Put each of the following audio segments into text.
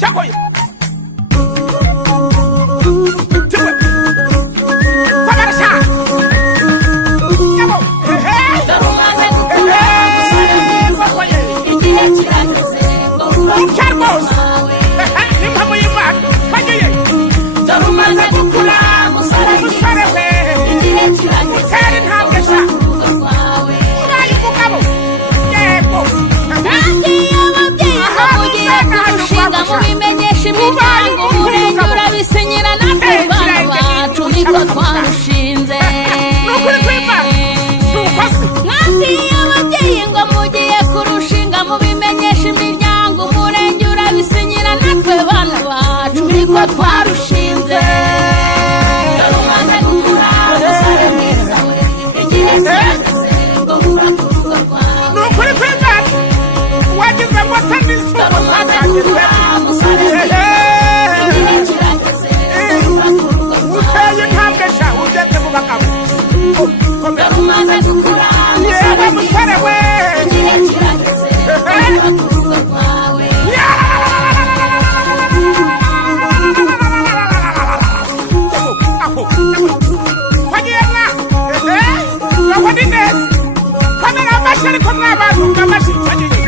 cyakoye twarushinze mwabwiye ababyeyi ngo mugiye kurushinga mubimenyesha imiryango umurenge urabisinyira natwe bana bacu niko twarushinze nukuri kwimba wagize ngo se n'isuku twatangirwe yewe musore we wagiyemwa wabona ineza kamera amashyi ariko mwabantu amashyi wagiye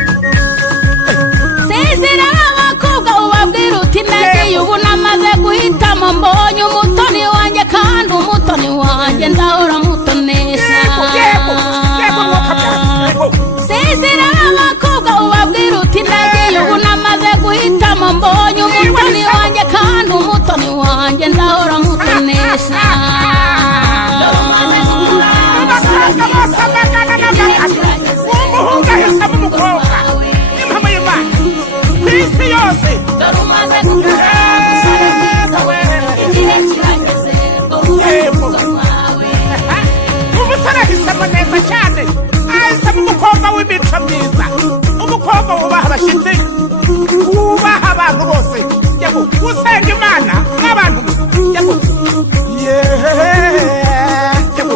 sezera abakobwa ubabwira uti nagiye ubu namaze guhitamo mbonye umutoni wanjye kandi umutoni wanjye ndahora mutonesha sezera abakobwa ubabwira uti nagiye ubu namaze guhitamo mbonye umutoni wanjye kandi umutoni wanjye ndahora mutonesha umuhungu ahisamo umukobwa n'impamo y'Imana ku isi yose umusore ahisemo neza cyane ahisemo umukobwa w'imico myiza umukobwa wubaha abashyitsi wubaha abantu bose yego usenga Imana nk'abantu yego yego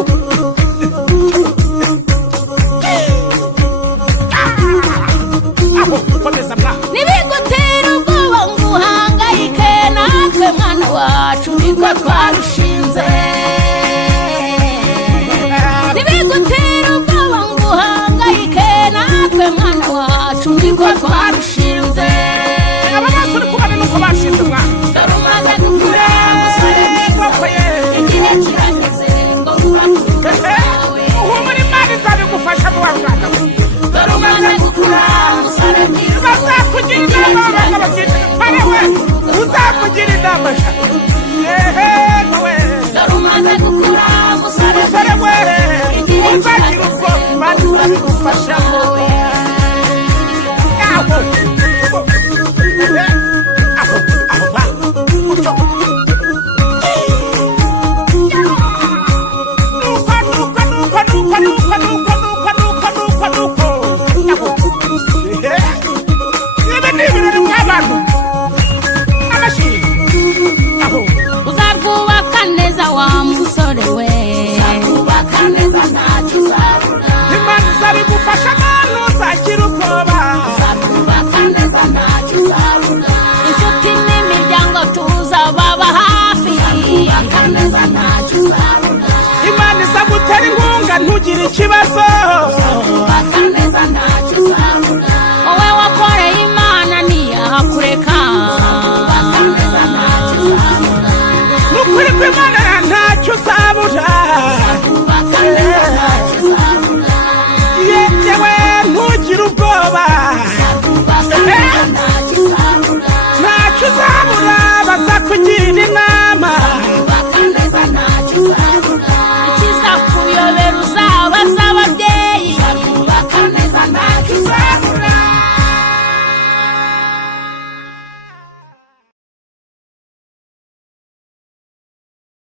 aho komeza mwa nibigutera ubwoba ngo uhangayike natwe mwana wacu niko twarushinze nibigutera ubwoba ngo uhangayike natwe mwana wacu niko twarushinze aba bose uri kubona nuko bashinze mwana dore umaze gukura umusore igihe kirageze ngo wubake wawe uhumura Imana izabigufasha mu wa mwana we dore umaze gukura umusore mwiza bazakugira inama abana babyicana pare we uzakugira inama we dore umaze gukura umusore we uzagira ubwoko Imana izabigufashamo nuko